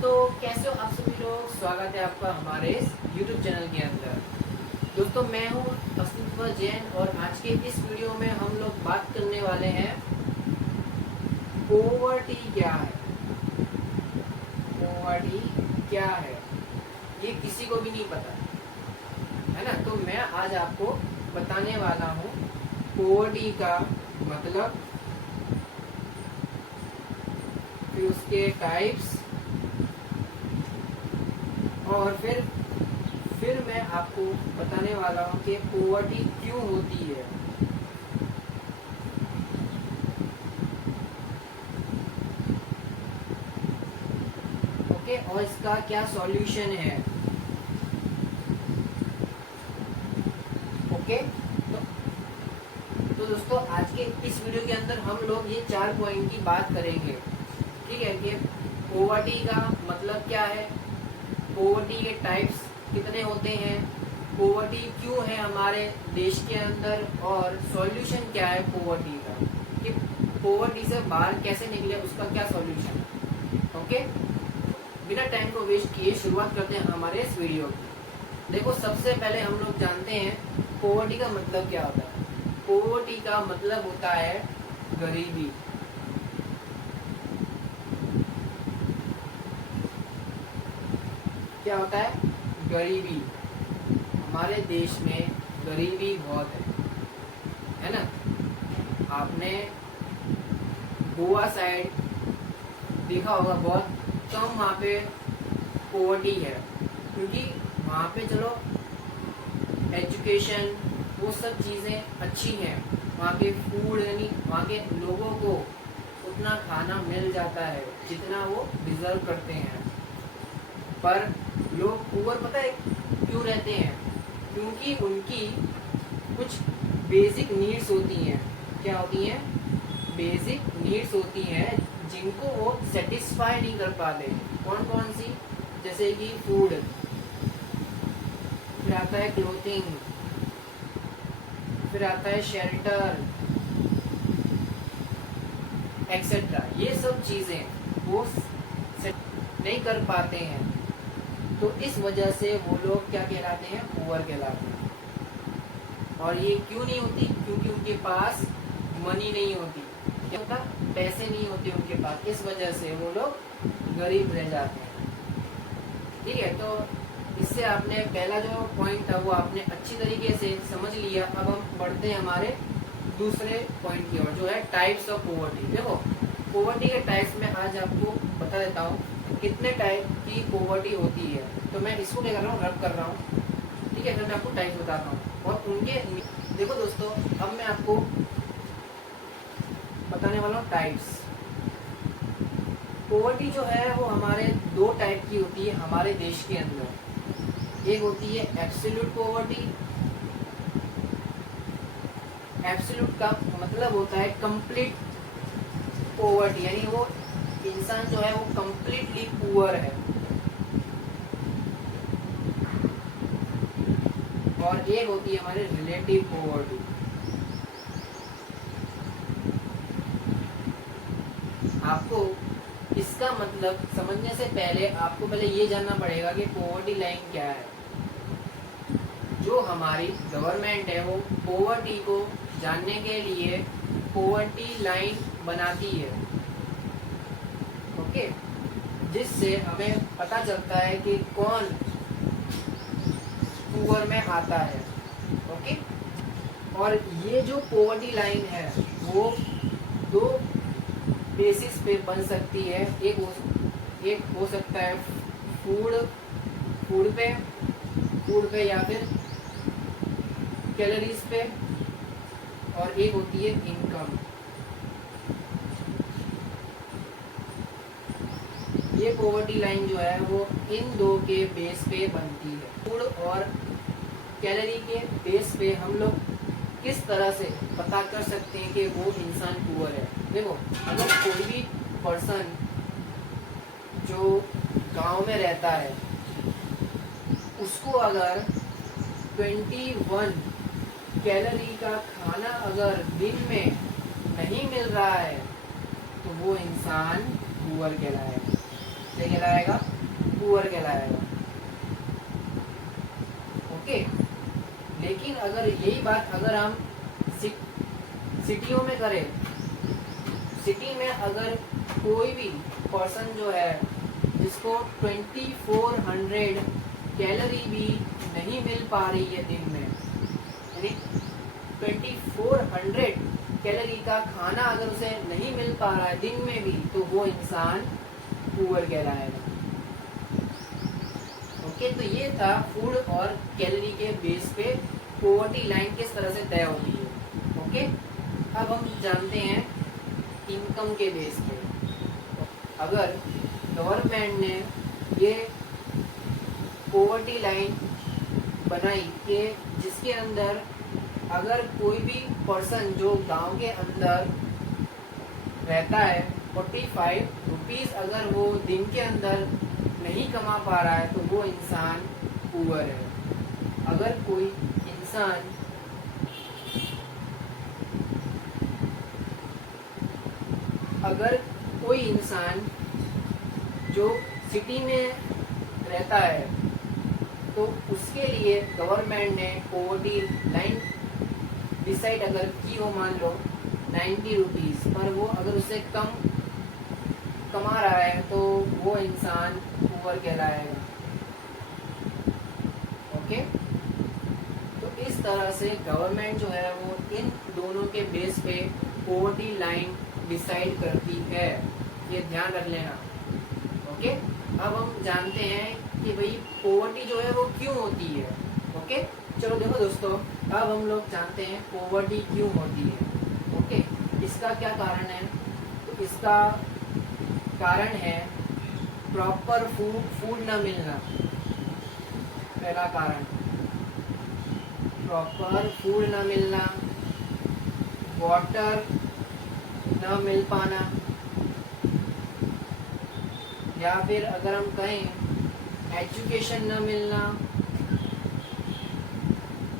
दोस्तों, कैसे हो आप सभी लोग। स्वागत है आपका हमारे इस YouTube चैनल के अंदर। दोस्तों, मैं हूं अस्तित्व जैन और आज के इस वीडियो में हम लोग बात करने वाले हैं पोवर्टी क्या है। पोवर्टी क्या है ये किसी को भी नहीं पता है ना। तो मैं आज आपको बताने वाला हूं पोवर्टी का मतलब, फिर उसके टाइप्स, और फिर मैं आपको बताने वाला हूँ कि पोवर्टी क्यों होती है। ओके, और इसका क्या सॉल्यूशन है। ओके, तो दोस्तों, आज के इस वीडियो के अंदर हम लोग ये 4 पॉइंट की बात करेंगे। ठीक है कि पोवर्टी का मतलब क्या है, पोवर्टी के टाइप्स कितने होते हैं, पोवर्टी क्यों है हमारे देश के अंदर, और सॉल्यूशन क्या है पोवर्टी का, कि पोवर्टी से बाहर कैसे निकले, उसका क्या सॉल्यूशन। ओके, बिना टाइम को वेस्ट किए शुरुआत करते हैं हमारे इस वीडियो की। देखो, सबसे पहले हम लोग जानते हैं पोवर्टी का मतलब क्या होता है। पोवर्टी का मतलब होता है गरीबी। क्या होता है? गरीबी। हमारे देश में गरीबी बहुत है ना। आपने गोवा साइड देखा होगा, बहुत कम वहाँ पे पोवर्टी है, क्योंकि वहाँ पे चलो एजुकेशन वो सब चीज़ें अच्छी हैं, वहाँ के फूड यानी वहाँ के लोगों को उतना खाना मिल जाता है जितना वो डिजर्व करते हैं। पर लोग पुअर पता है क्यों रहते हैं? क्योंकि उनकी कुछ बेसिक नीड्स होती हैं। क्या होती हैं? बेसिक नीड्स होती हैं जिनको वो सेटिस्फाई नहीं कर पाते। कौन कौन सी? जैसे कि फूड, फिर आता है क्लोथिंग, फिर आता है शेल्टर एक्सेट्रा। ये सब चीजें वो नहीं कर पाते हैं, तो इस वजह से वो लोग क्या कहलाते हैं? पुअर कहलाते हैं। और ये क्यों नहीं होती? क्योंकि उनके पास मनी नहीं होती। क्या होता? पैसे नहीं होते उनके पास, इस वजह से वो लोग गरीब रह जाते हैं। ठीक है, तो इससे आपने पहला जो पॉइंट था वो आपने अच्छी तरीके से समझ लिया। अब हम बढ़ते हैं हमारे दूसरे पॉइंट की ओर, जो है टाइप्स ऑफ पोवर्टी। देखो, पोवर्टी के टाइप्स में आज आपको बता देता हूँ कितने टाइप की पोवर्टी होती है। तो मैं इसको क्या कर रहा हूँ, रब कर रहा हूँ। ठीक है, फिर मैं आपको टाइप्स बताता हूँ और उनके। देखो दोस्तों, अब मैं आपको बताने वाला हूँ टाइप्स। पोवर्टी जो है वो हमारे 2 टाइप की होती है हमारे देश के अंदर। एक होती है एब्सोल्यूट पोवर्टी। एब्सोल्यूट का मतलब होता है कंप्लीट पोवर्टी, यानी वो इंसान जो है वो कंप्लीटली पुअर है। और एक होती है हमारे रिलेटिव पोवर्टी। आपको इसका मतलब समझने से पहले आपको पहले ये जानना पड़ेगा कि पोवर्टी लाइन क्या है। जो हमारी गवर्नमेंट है वो पोवर्टी को जानने के लिए पोवर्टी लाइन बनाती है। ओके, जिससे हमें पता चलता है कि कौन पुअर में आता है। ओके, और ये जो पोवर्टी लाइन है वो 2 बेसिस पे बन सकती है। एक हो सकता है फूड पे या फिर कैलोरीज पे, और एक होती है इनकम। ये पोवर्टी लाइन जो है वो इन 2 के बेस पे बनती है। फूड और कैलोरी के बेस पे हम लोग किस तरह से पता कर सकते हैं कि वो इंसान पुअर है। देखो, अगर कोई भी पर्सन जो गांव में रहता है उसको अगर 21 कैलोरी का खाना अगर दिन में नहीं मिल रहा है तो वो इंसान पुअर कहलाएगा। क्या कहलाएगा? पुअर कहलाएगा। ओके, लेकिन अगर यही बात अगर हम सिटियों में करें, सिटी में अगर कोई भी पर्सन जो है जिसको 2400 कैलोरी भी नहीं मिल पा रही है दिन में, यानी 2400 कैलोरी का खाना अगर उसे नहीं मिल पा रहा है दिन में भी, तो वो इंसान पुअर कहलाएगा। ओके, तो ये था फूड और कैलोरी के बेस पे पॉवर्टी लाइन किस तरह से तय होती है। ओके, अब हम जानते हैं इनकम के बेस पे। अगर गवर्नमेंट ने ये पॉवर्टी लाइन बनाई कि जिसके अंदर अगर कोई भी पर्सन जो गांव के अंदर रहता है 45 रुपीज अगर वो दिन के अंदर नहीं कमा पा रहा है, तो वो इंसान पुअर है। अगर कोई इंसान जो सिटी में रहता है, तो उसके लिए गवर्नमेंट ने पॉवर्टी लाइन डिसाइड अगर की हो, मान लो 90 रुपीज, पर वो अगर उससे कम कमा रहा है तो वो इंसान पुअर कहलाएगा। ओके, तो इस तरह से गवर्नमेंट जो है वो इन दोनों के बेस पे पॉवर्टी लाइन डिसाइड करती है, ये ध्यान रख लेना। ओके, अब हम जानते हैं कि भाई पॉवर्टी जो है वो क्यों होती है। ओके, चलो देखो दोस्तों, अब हम लोग जानते हैं पॉवर्टी क्यों होती है। ओके, इसका क्या कारण है? तो इसका कारण है प्रॉपर फूड न मिलना। पहला कारण प्रॉपर फूड न मिलना, वाटर न मिल पाना, या फिर अगर हम कहें एजुकेशन न मिलना,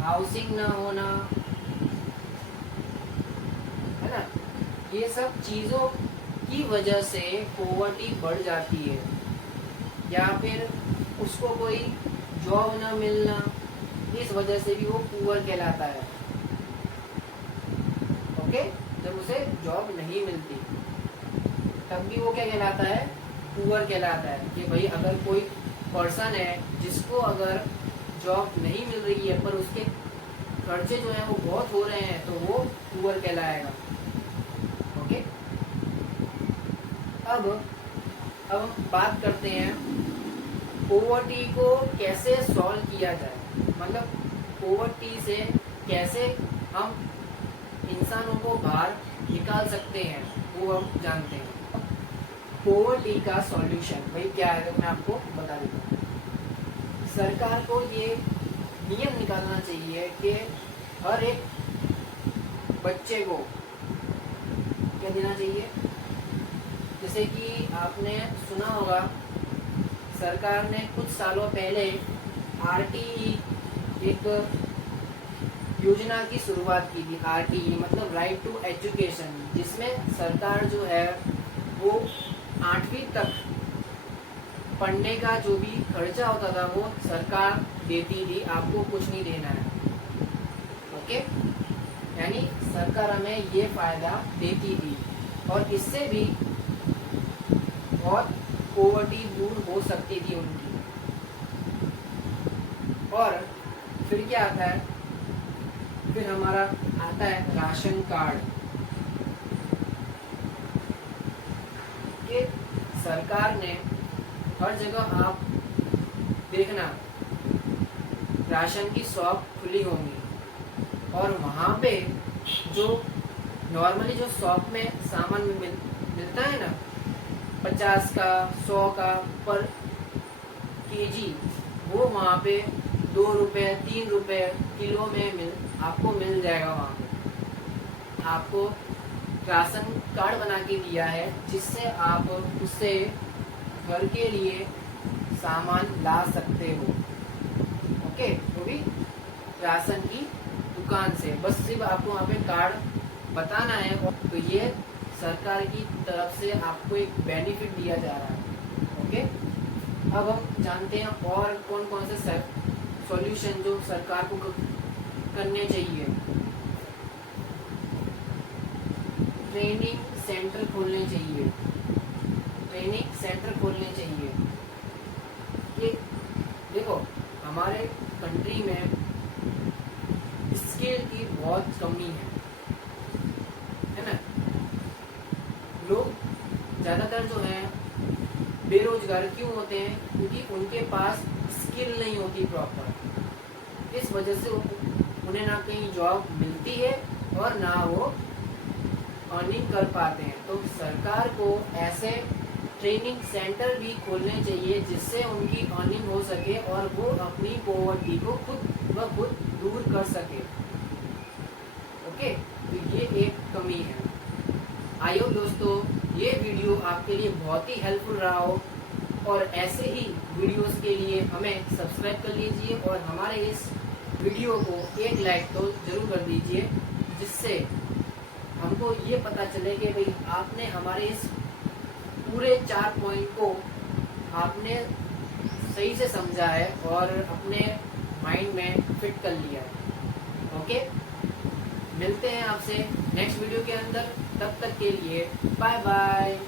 हाउसिंग न होना, है ना। ये सब चीज़ों की वजह से पॉवर्टी बढ़ जाती है। या फिर उसको कोई जॉब न मिलना, इस वजह से भी वो पुअर कहलाता है। ओके, जब उसे जॉब नहीं मिलती तब भी वो क्या कहलाता है? पुअर कहलाता है। कि भाई अगर कोई पर्सन है जिसको अगर जॉब नहीं मिल रही है पर उसके खर्चे जो है वो बहुत हो रहे हैं, तो वो पुअर कहलाएगा। ओके, अब हम बात करते हैं पॉवर्टी को कैसे सॉल्व किया जाए, मतलब पॉवर्टी से कैसे हम इंसानों को बाहर निकाल सकते हैं, वो हम जानते हैं। पॉवर्टी का सॉल्यूशन भाई क्या है, तो मैं आपको बता देता हूँ। सरकार को ये नियम निकालना चाहिए कि हर एक बच्चे को क्या देना चाहिए। जैसे कि आपने सुना होगा, सरकार ने कुछ सालों पहले RTE एक योजना की शुरुआत की थी। RTE मतलब राइट टू एजुकेशन, जिसमें सरकार जो है वो 8वीं तक पढ़ने का जो भी खर्चा होता था वो सरकार देती थी, आपको कुछ नहीं देना है। ओके, यानी सरकार हमें ये फायदा देती थी और इससे भी बहुत पॉवर्टी दूर हो सकती थी उनकी। और फिर क्या आता है? फिर हमारा आता है राशन कार्ड। सरकार ने हर जगह आप देखना राशन की शॉप खुली होंगी और वहाँ पे जो नॉर्मली जो शॉप में सामान मिलता है ना 50 का 100 का पर केजी, वो वहाँ पे 2 रुपये 3 रुपये किलो में आपको मिल जाएगा। वहाँ पे आपको राशन कार्ड बना के दिया है जिससे आप उससे घर के लिए सामान ला सकते हो। ओके, वो भी राशन की दुकान से, बस सिर्फ आपको वहाँ पे कार्ड बताना है। तो ये सरकार की तरफ से आपको एक बेनिफिट दिया जा रहा है। ओके, अब हम जानते हैं और कौन कौन से सॉल्यूशन जो सरकार को करने चाहिए। ट्रेनिंग सेंटर खोलने चाहिए, ट्रेनिंग सेंटर खोलने चाहिए। ये देखो हमारे कंट्री में स्किल की बहुत कमी है ना। लोग ज़्यादातर जो है बेरोजगार क्यों होते हैं? क्योंकि उनके पास स्किल नहीं होती प्रॉपर। इस वजह से उन्हें ना कहीं जॉब मिलती है और ना वो अर्निंग कर पाते हैं। तो सरकार को ऐसे ट्रेनिंग सेंटर भी खोलने चाहिए जिससे उनकी अर्निंग हो सके और वो अपनी पॉवर्टी को खुद ब खुद दूर कर सके। ओके, तो ये एक कमी है। आइए दोस्तों, ये वीडियो आपके लिए बहुत ही हेल्पफुल रहा हो और ऐसे ही वीडियोस के लिए हमें सब्सक्राइब कर लीजिए और हमारे इस वीडियो को एक लाइक तो जरूर कर दीजिए, जिससे हमको ये पता चले कि भाई आपने हमारे इस पूरे 4 पॉइंट को आपने सही से समझा है और अपने माइंड में फिट कर लिया है। ओके, मिलते हैं आपसे नेक्स्ट वीडियो के अंदर। तब तक के लिए बाय बाय।